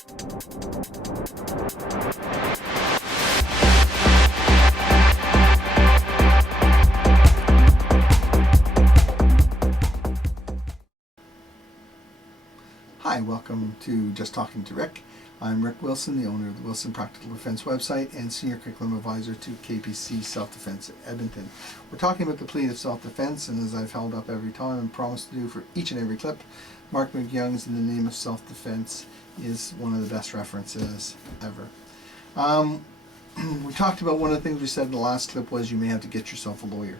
Hi, welcome to Just Talking to Rick. I'm Rick Wilson, the owner of the Wilson Practical Defense website and Senior Curriculum Advisor to KPC Self-Defense Edmonton. We're talking about the plea of self-defense, and as I've held up every time and promised to do for each and every clip, Mark McYoung's In the Name of Self-Defense is one of the best references ever. We talked about one of the things we said in the last clip was you may have to get yourself a lawyer.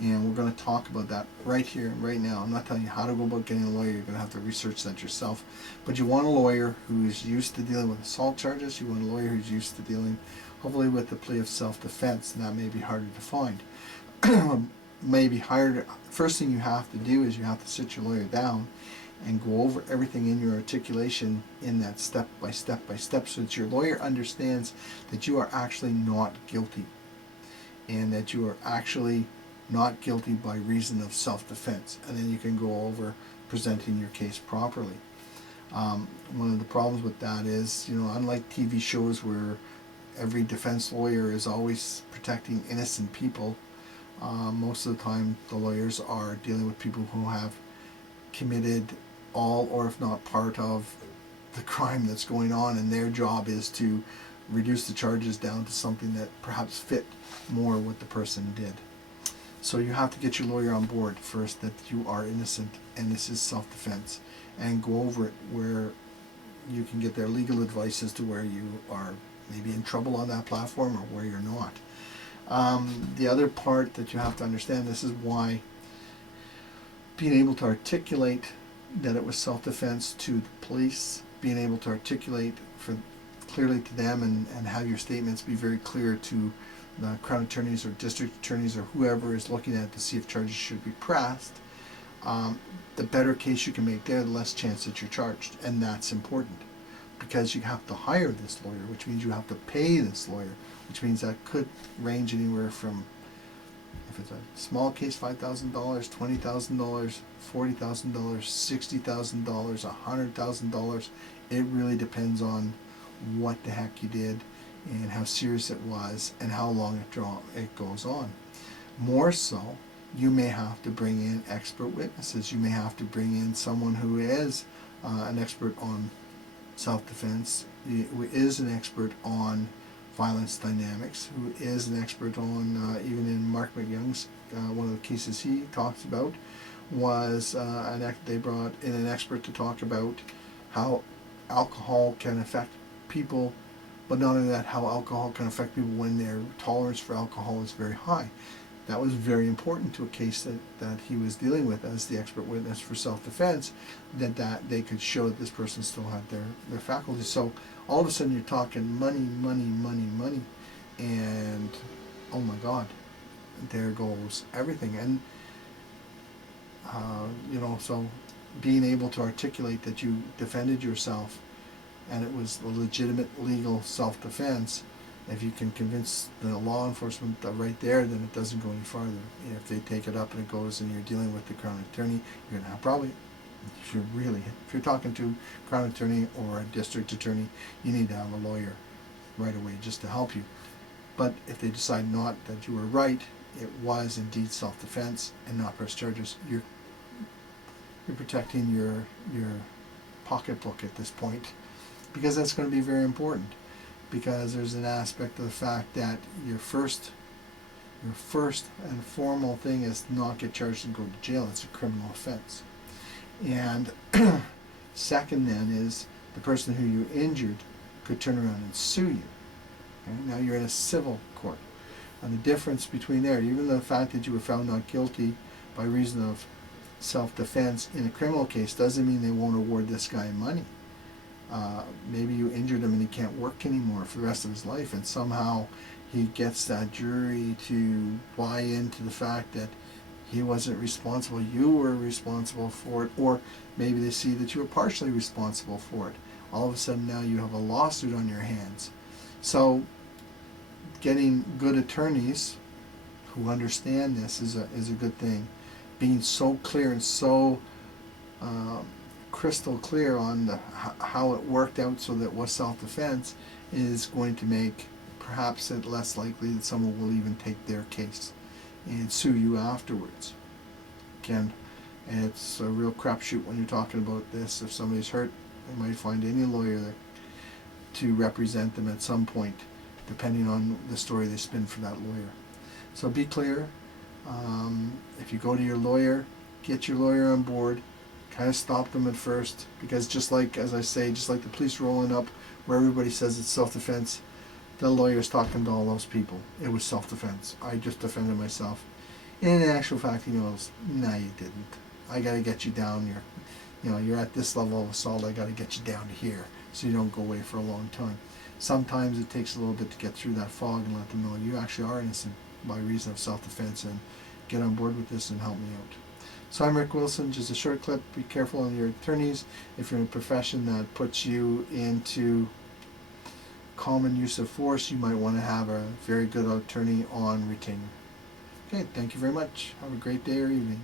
And we're going to talk about that right here, right now. I'm not telling you how to go about getting a lawyer. You're going to have to research that yourself. But you want a lawyer who's used to dealing with assault charges. You want a lawyer who's used to dealing, hopefully, with the plea of self-defense. And that may be harder to find. Maybe harder. First thing you have to do is you have to sit your lawyer down and go over everything in your articulation in that step by step by step, so that your lawyer understands that you are actually not guilty, and that you are actually not guilty by reason of self-defense, and then you can go over presenting your case properly. One of the problems with that is, unlike TV shows where every defense lawyer is always protecting innocent people, most of the time the lawyers are dealing with people who have committed all or if not part of the crime that's going on, and their job is to reduce the charges down to something that perhaps fit more what the person did. So you have to get your lawyer on board first that you are innocent and this is self-defense, and go over it where you can get their legal advice as to where you are maybe in trouble on that platform or where you're not. The other part that you have to understand, this is why being able to articulate that it was self-defense to the police, being able to articulate clearly to them and have your statements be very clear to the Crown Attorneys or District Attorneys or whoever is looking at it to see if charges should be pressed, the better case you can make there, the less chance that you're charged. And that's important, because you have to hire this lawyer, which means you have to pay this lawyer, which means that could range anywhere from, if it's a small case, $5,000, $20,000, $40,000, $60,000, $100,000. It really depends on what the heck you did and how serious it was and how long it goes on. More so, you may have to bring in expert witnesses. You may have to bring in someone who is an expert on self-defense, who is an expert on violence dynamics, who is an expert on, even in Mark McYoung's, one of the cases he talks about, was they brought in an expert to talk about how alcohol can affect people, but not only that, how alcohol can affect people when their tolerance for alcohol is very high. That was very important to a case that he was dealing with as the expert witness for self-defense, that they could show that this person still had their faculties. So all of a sudden you're talking money, and oh my God, there goes everything. And so being able to articulate that you defended yourself and it was a legitimate legal self-defense, if you can convince the law enforcement that right there, then it doesn't go any farther. If they take it up and it goes and you're dealing with the Crown Attorney, you're going to have probably, if you're talking to Crown Attorney or a District Attorney, you need to have a lawyer right away just to help you. But if they decide not that you were right, it was indeed self-defense and not press charges, you're protecting your pocketbook at this point, because that's going to be very important. Because there's an aspect of the fact that your first and formal thing is to not get charged and go to jail. It's a criminal offense. And second then is the person who you injured could turn around and sue you. Okay? Now you're in a civil court. And the difference between there, even the fact that you were found not guilty by reason of self-defense in a criminal case, doesn't mean they won't award this guy money. Maybe you injured him and he can't work anymore for the rest of his life, and somehow he gets that jury to buy into the fact that he wasn't responsible, you were responsible for it, or maybe they see that you were partially responsible for it. All of a sudden now you have a lawsuit on your hands. So getting good attorneys who understand this is a good thing. Being so clear and so crystal clear on how it worked out so that it was self-defense is going to make perhaps it less likely that someone will even take their case and sue you afterwards. Again, it's a real crapshoot when you're talking about this. If somebody's hurt, they might find any lawyer there to represent them at some point, depending on the story they spin for that lawyer. So be clear. If you go to your lawyer, get your lawyer on board. Kind of stop them at first, because just like, as I say, just like the police rolling up where everybody says it's self-defense, the lawyer's talking to all those people. It was self-defense. I just defended myself. And in actual fact, he knows, no, you didn't. I got to get you down. You're at this level of assault. I got to get you down to here so you don't go away for a long time. Sometimes it takes a little bit to get through that fog and let them know you actually are innocent by reason of self-defense, and get on board with this and help me out. So I'm Rick Wilson, just a short clip. Be careful on your attorneys. If you're in a profession that puts you into common use of force, you might want to have a very good attorney on retainer. Okay, thank you very much. Have a great day or evening.